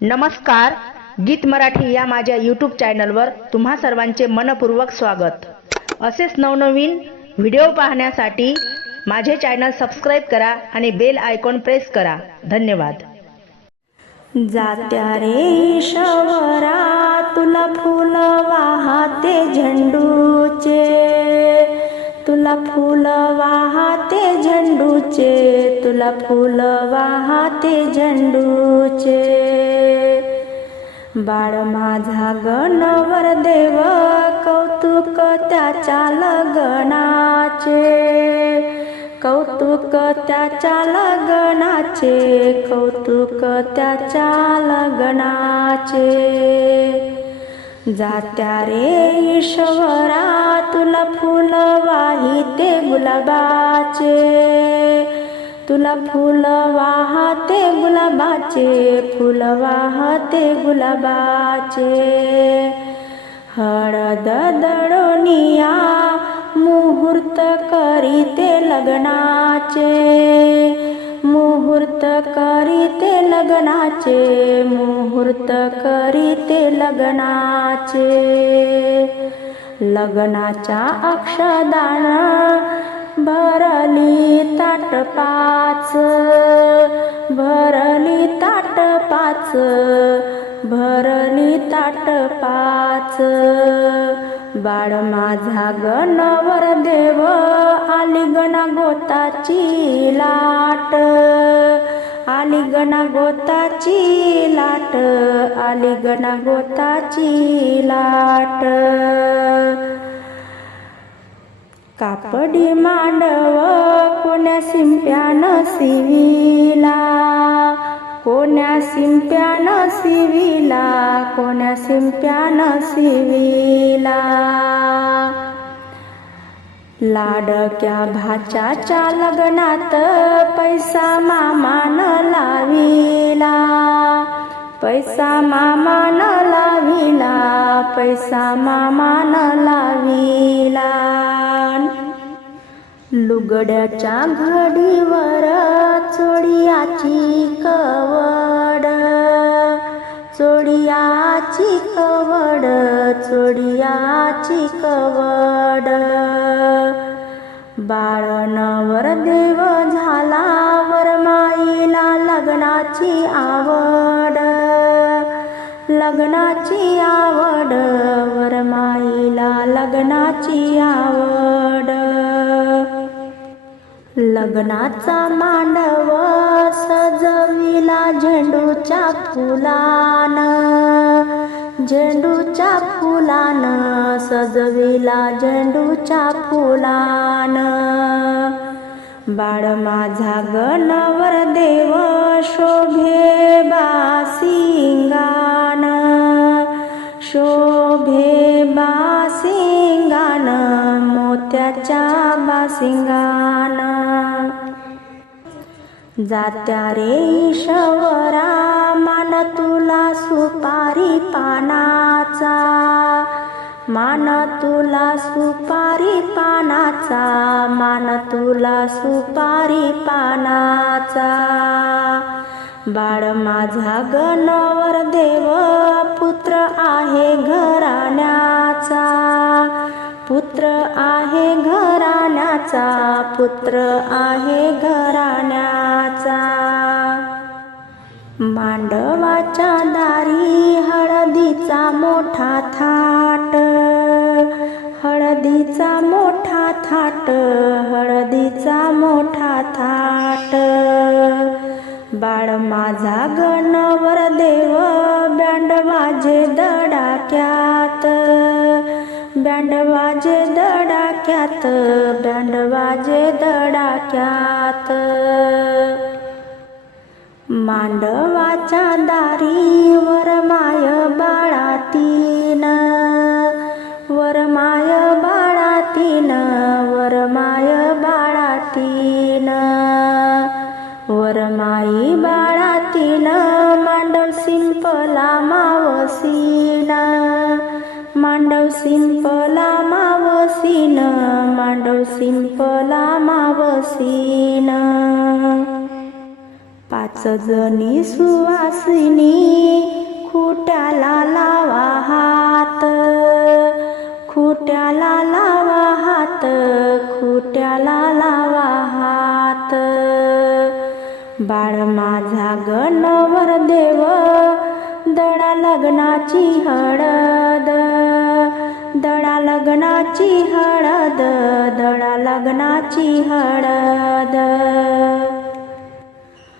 नमस्कार गीत मराठी या माझ्या यूट्यूब चॅनलवर तुम्हा सर्वांचे मनपूर्वक स्वागत. असेच नवनवीन व्हिडिओ पाहण्यासाठी माझे चॅनल सबस्क्राईब करा आणि बेल आयकॉन प्रेस करा. धन्यवाद. जात्या रे शवरा तुला फुल वाहते झेंडू. तुला फुल वाहते झेंडूचे तुला फुल वाहते झेंडूचे. बाळ माझा गणवर देव कौतुक त्याच्या लगनाचे. कौतुक त्याच्या लगनाचे कौतुक त्याच्या लगनाचे. जात्या रे ईश्वरा तुला फुल गुलाबाचे तुला फुल वाहते गुलाबाचे फुल वाहते गुलाबाचे. हळद दडोनिया मुहूर्त करीते लग्नाचे मुहूर्त करीते लग्नाचे मुहूर्त करीते लग्नाचे. लग्नाच्या अक्षदान भरली ताट पाच भरली ताट पाच भरली ताट पाच. बाळ माझा गणवर देव आली गणा गोताची लाट. गणागोताची गणा गोताची लाट आली गणा गोताची लाट. कापडी मांडव कोण्या शिंप्यानं सिविला कोण्या शिंप्यानं सिविला कोण्या शिंप्यानं सिविला लाडक्या भाच्याच्या लग्नात पैसा मामान लाल पैसा मामान लाविला पैसा मामान लाविला. लुगड्याच्या घडीवर चोडियाची कवड चोडियाची कवड चोडियाची कवड. बाळनवर देव झाला वर माईला लग्नाची आवड. लग्नाची आवड वरमाईला लग्नाची आवड. लग्नाचा मांडव सजविला झेंडूच्या फुलान. झेंडूच्या फुलान सजविला झेंडूच्या फुलान. बाळ माझा गणवर देव शोभे बा. बासिंगान जात्या रे ईश्वरा मान तुला सुपारी पानाचा. मान तुला सुपारी पानाचा मान तुला सुपारी पानाचा. बाळ माझा गणवर देव पुत्र आहे घराण्याचा. पुत्र आहे घरा घराण्याचा पुत्र आहे घराण्याचा. मांडवाच्या दारी हळदीचा मोठा थाट हळदीचा मोठा थाट हळदीचा मोठा थाट. बाळ माझा गणवर देव बँड वाजे दडाक्यात. बँड वाजे दडाक्यात बँड वाजे दडाक्यात मांडवाच्या दारी वरमाय बाळातीन वर माय बाळातीन वर माय बाळातीन. वर माई मांडव सिंपला मावसीन मांडव सिंपला मावसीन पाच जणी सुवासिनी खुट्याला लावा हात खुट्याला लावा हात खुट्याला लावा हात. बाळ माझा गणवर देव दडा लग्नाची हळद लग्नाची हळद दडा लग्नाची हळद.